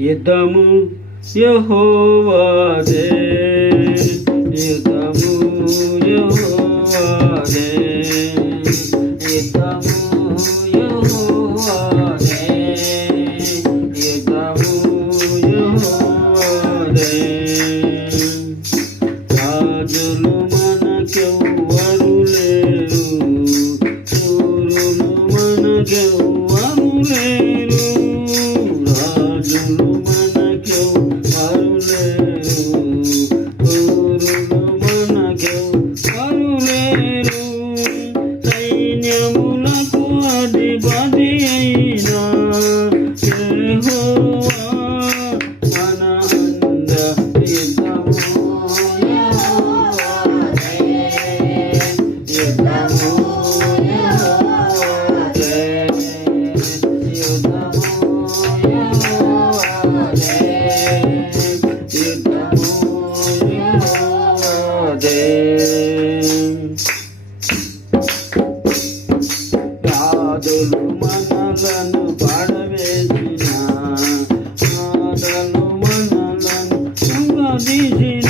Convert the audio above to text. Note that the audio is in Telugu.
యుద్ధము యహోవాదే యుద్ధము యహోవాదే యుద్ధము యహోవాదే యుద్ధము యహోవాదే రాజులు మనకెవ్వరు లేరు. మనకెవ్వరు లేరు. de bandeira రాజులు మనలను పాడవేసిన మాటలు మనలను సంగదీసిన